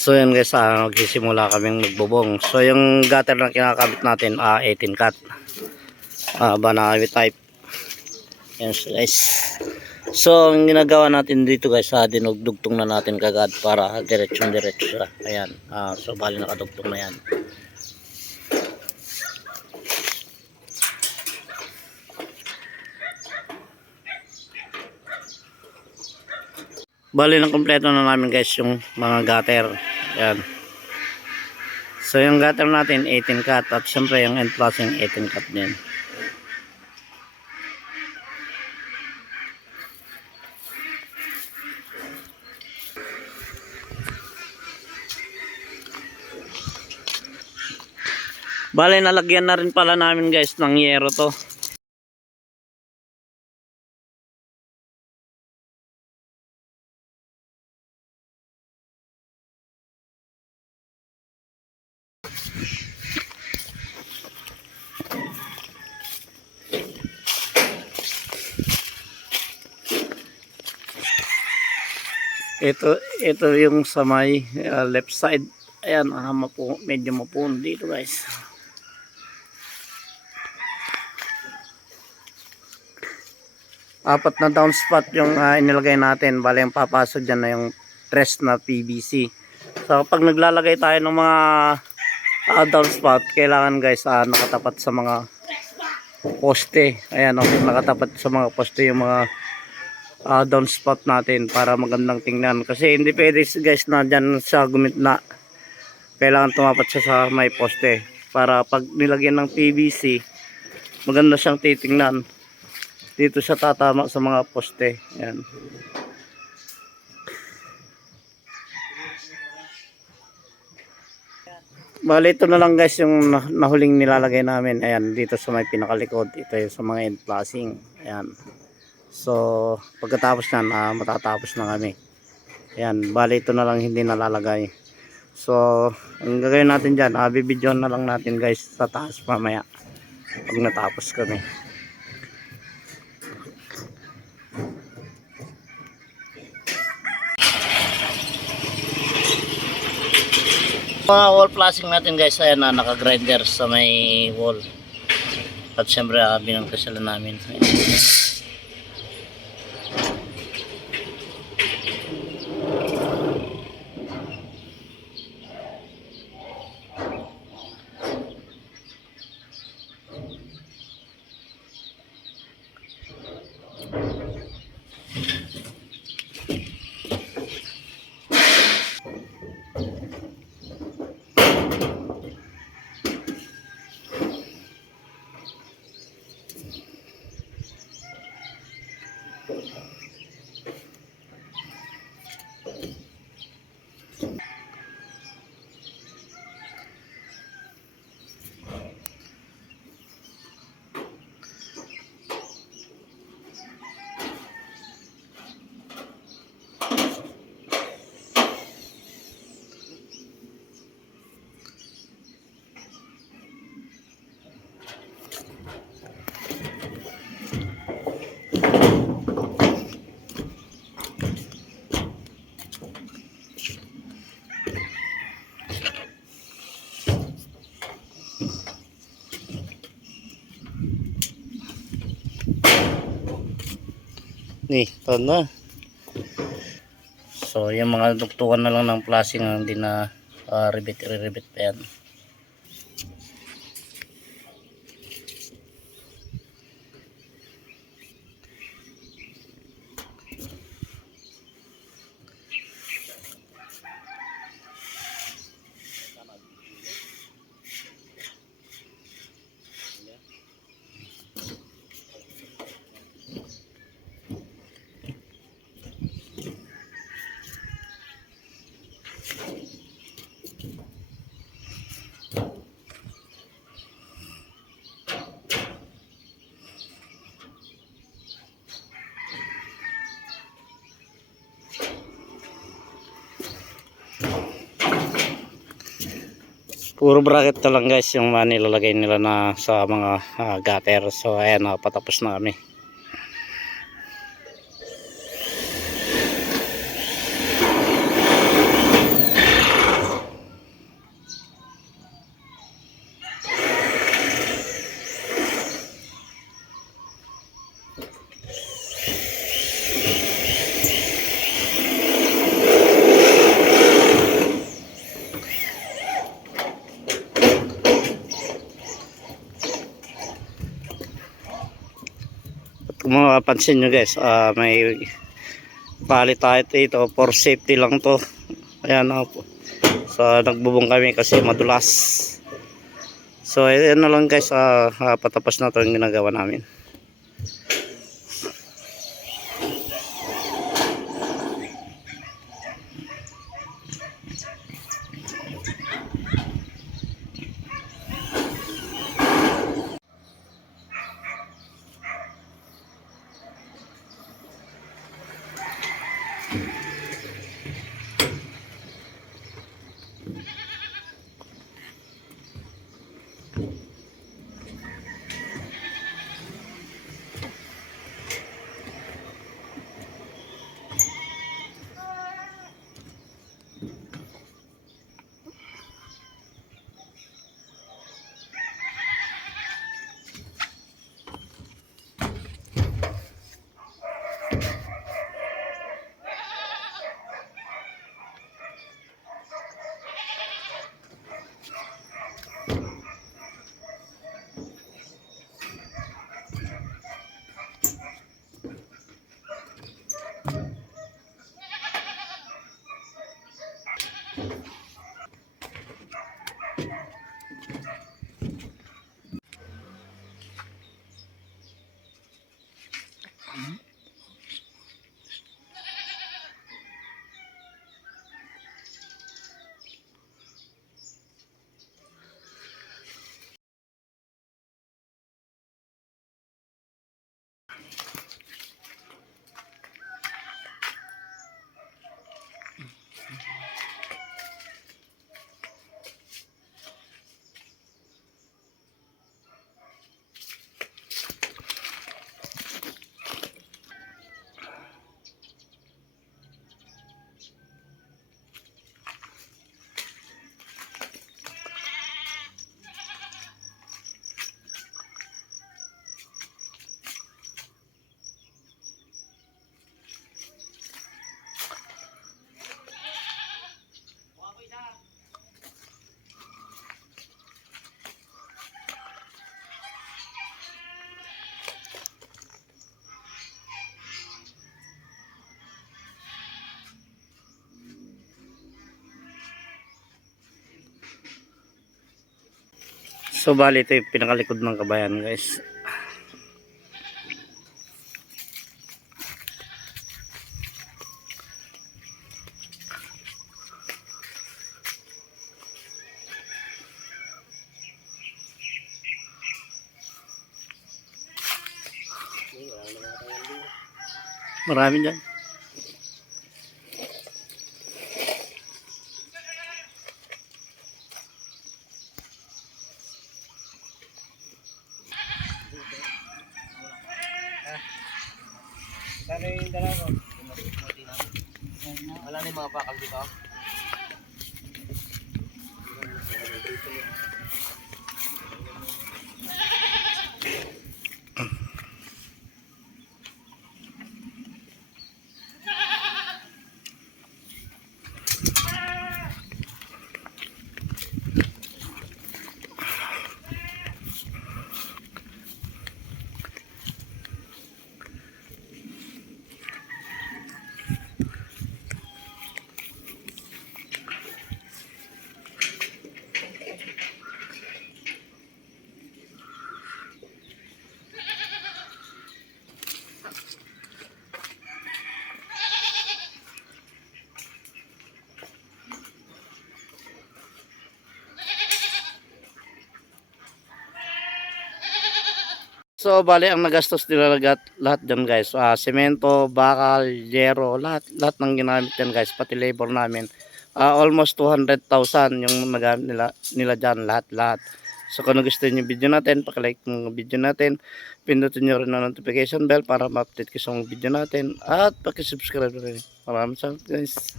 So yun guys, magsisimula kaming magbubong. So yung gutter na kinakabit natin 18 cut Banawi type. Yan guys. So ang ginagawa natin dito guys, dinugdugtong na natin kagad para diretso siya. Ayan, so bali nakadugtong na yan. Bali ng kompleto na namin guys yung mga gutter. Ayan. So yung gutter natin 18 cut at syempre yung end flashing 18 cut din. Bali nalagyan na rin pala namin guys ng yero to. Ito yung sa may left side. Ayan, medyo mapuno dito guys. Apat na downspout yung inilagay natin. Bali yung papasok dyan na yung tres na PVC. So pag naglalagay tayo ng mga downspout, kailangan guys nakatapat sa mga poste. Ayan, nakatapat sa mga poste yung mga downspout natin para magandang tingnan. Kasi hindi pwede guys na dyan sa gumitna. Kailangan tumapat siya sa may poste para pag nilagyan ng PVC maganda siyang titingnan. Dito siya tatama sa mga poste. Ayan. Bali ito na lang guys yung nahuling nilalagay namin. Ayan, dito sa may pinakalikod. Ito yung sa mga end flashing. Ayan. So pagkatapos nan matatapos na kami. Ayan, bali ito na lang hindi nalalagay. So ang gagawin natin dyan, bibidyohan na lang natin guys sa taas mamaya pag natapos kami. Mga wall flashing natin guys, ayan na naka-grinder sa may wall. At syempre binangkasalan namin. Ito na. So yung mga dugtungan na lang ng flashing ang hindi na re-rebit pa yan. Puro bracket na lang guys yung nilalagay nila na sa mga gutter. So ayan, patapos na kami. Kung mapapansin nyo guys, may palit tayo dito for safety lang to. Ayan po. So nagbubong kami kasi madulas. So ayan na lang guys, patapos na to yung ginagawa namin. So bali ito yung pinakalikod ng kabayan guys. Marami dyan. Sana yung dalawa ko. Wala na yung mga bakal dito. So bali ang nagastos nila lahat dyan guys, semento, bakal, yero, lahat ng ginamit dyan guys, pati labor namin. Almost 200,000 yung nagamit nila dyan, lahat. So kung gusto niyo yung video natin, paki-like ng video natin, pindutin niyo rin ang notification bell para ma-update kayo sa mga video natin, at paki-subscribe rin. Maraming salamat guys.